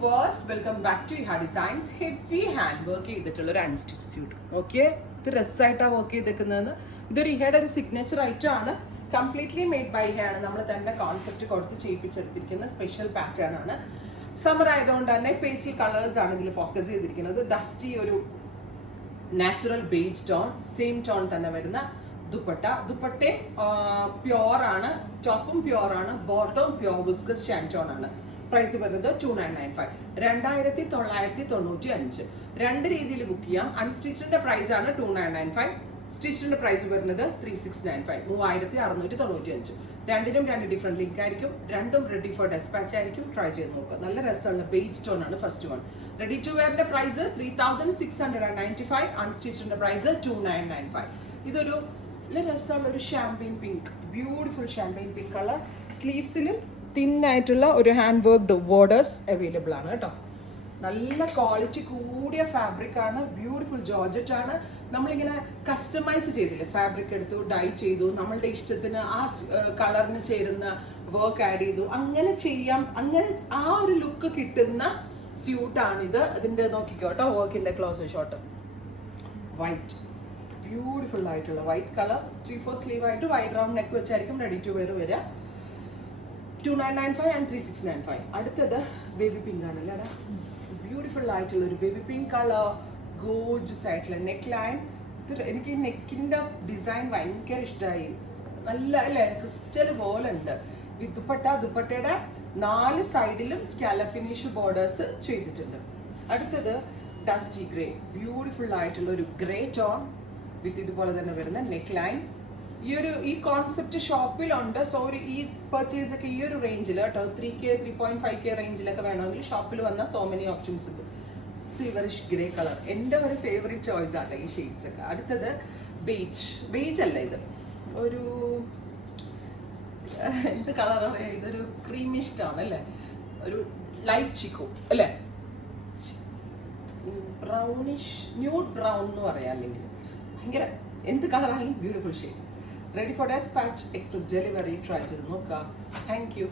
viewers, welcome back to Iha Designs. Heavy hand work ചെയ്തിട്ടുള്ള ഒരു unstitch suit. Okay, ഇത് രസമായിട്ടാണ് work ചെയ്തേക്കുന്നതെന്ന്. ഇതൊരു ഇഹയുടെ ഒരു സിഗ്നേച്ചർ ഐറ്റം ആണ്. കംപ്ലീറ്റ്ലി മെയ്ഡ് ബൈ ഇഹ ആണ്. നമ്മൾ തന്നെ കോൺസെപ്റ്റ് കൊടുത്ത് ചെയ്യിപ്പിച്ചെടുത്തിരിക്കുന്ന സ്പെഷ്യൽ പാറ്റേൺ ആണ്. സമ്മർ ആയതുകൊണ്ട് തന്നെ പേസ്റ്റൽ കളേഴ്സ് ആണ് ഇതിൽ ഫോക്കസ് ചെയ്തിരിക്കുന്നത്. ഡസ്റ്റി ഒരു natural beige tone, same tone തന്നെ വരുന്ന ദുപ്പട്ടെ പ്യോർ ആണ്, ടോപ്പും പ്യോർ ആണ്, ബോട്ടവും പ്യോർ വിസ്കസ് ഷാൻറ്റോൺ ആണ്. പ്രൈസ് വരുന്നത് 2995, 2995. രണ്ട് രീതിയിൽ ബുക്ക് ചെയ്യാം. അൺസ്റ്റിച്ചിന്റെ പ്രൈസ് ആണ് 2995, സ്റ്റിച്ചിന്റെ പ്രൈസ് വരുന്നത് 3695, 3695. രണ്ടിനും രണ്ട് ഡിഫറെന്റ് ലിങ്ക് ആയിരിക്കും. രണ്ടും റെഡി ഫോർ ഡെസ്പാച്ച് ആയിരിക്കും. ട്രൈ ചെയ്ത് നോക്കുക. നല്ല രസമുള്ള ബേജ് ടോൺ ആണ് ഫസ്റ്റ് വൺ. റെഡി ടു വെയറിന്റെ പ്രൈസ് 3695, അൺസ്റ്റിച്ചിന്റെ പ്രൈസ് 2995. ഇതൊരു നല്ല രസമുള്ള ഒരു champagne pink, beautiful champagne pink colour. സ്ലീവ്സിലും തിന്നായിട്ടുള്ള ഒരു ഹാൻഡ് വർക്ക്ഡ് ബോർഡേഴ്സ് അവൈലബിൾ ആണ് കേട്ടോ. നല്ല ക്വാളിറ്റി കൂടിയ ഫാബ്രിക് ആണ്. ബ്യൂട്ടിഫുൾ ജോർജറ്റ് ആണ്. നമ്മളിങ്ങനെ കസ്റ്റമൈസ് ചെയ്തില്ലേ, ഫാബ്രിക് എടുത്തു, ഡൈ ചെയ്തു, നമ്മളുടെ ഇഷ്ടത്തിന് ആ കളറിന് ചേരുന്ന വർക്ക് ആഡ് ചെയ്തു, അങ്ങനെ ചെയ്യാം. അങ്ങനെ ആ ഒരു ലുക്ക് കിട്ടുന്ന സ്യൂട്ടാണിത്. ഇതിൻ്റെ നോക്കിക്കോ കേട്ടോ, വർക്കിൻ്റെ ക്ലോസ് ഷോട്ട് വൈറ്റ്, ബ്യൂട്ടിഫുൾ ആയിട്ടുള്ള വൈറ്റ് കളർ, 3/4 സ്ലീവ് ആയിട്ട് വൈറ്റ് റൗണ്ട് നെക്ക് വെച്ചായിരിക്കും റെഡി ടു വെയർ വരിക. 2995 ആൻഡ് 3695. അടുത്തത് ബേബി പിങ്ക് ആണല്ലേ. അതാ ബ്യൂട്ടിഫുൾ ആയിട്ടുള്ള ഒരു ബേബി പിങ്ക് കളർ, ഗോർജസ് ആയിട്ടുള്ള നെക്ക് ലൈൻ. ഇത് എനിക്ക് നെക്കിൻ്റെ ഡിസൈൻ ഭയങ്കര ഇഷ്ടമായി. നല്ല അല്ലേ, ക്രിസ്റ്റൽ പോലെ ഉണ്ട്. വിത്ത് ദുപ്പട്ടയുടെ 4 സൈഡിലും സ്കാലപ്പ് ഫിനിഷ് ബോർഡേഴ്സ് ചെയ്തിട്ടുണ്ട്. അടുത്തത് ഡസ്റ്റി ഗ്രേ, ബ്യൂട്ടിഫുൾ ആയിട്ടുള്ള ഒരു ഗ്രേ ടോൺ വിത്ത് ഇതുപോലെ തന്നെ വരുന്ന നെക്ക് ലൈൻ. ഈ കോൺസെപ്റ്റ് ഷോപ്പിലുണ്ട്. സോ ഈ പർച്ചേസ് ഒക്കെ ഈ ഒരു റേഞ്ചിൽ കേട്ടോ, 3K 3.5K റേഞ്ചിലൊക്കെ വേണമെങ്കിൽ ഷോപ്പിൽ വന്നാൽ സോ മെനി ഓപ്ഷൻസ് ഉണ്ട്. സിൽവറിഷ് ഗ്രേ കളർ എൻ്റെ ഒരു ഫേവറേറ്റ് ചോയ്സ് ആണ് ഈ ഷെയ്ഡ്സ് ഒക്കെ. അടുത്തത് ബേജ് അല്ല, ഇത് ഒരു എന്ത് കളർ പറയാ, ഇതൊരു ക്രീമിഷ് ടോൺ അല്ലേ, ഒരു ലൈറ്റ് ചിക്കു അല്ലേ, ബ്രൗണിഷ് ന്യൂഡ് ബ്രൗൺ എന്ന് പറയാം, അല്ലെങ്കിൽ ഭയങ്കര എന്ത് കളറാണെങ്കിലും beautiful shade. Ready for dispatch, express delivery. Try ചെയ്ത് നോക്കാം. Thank U.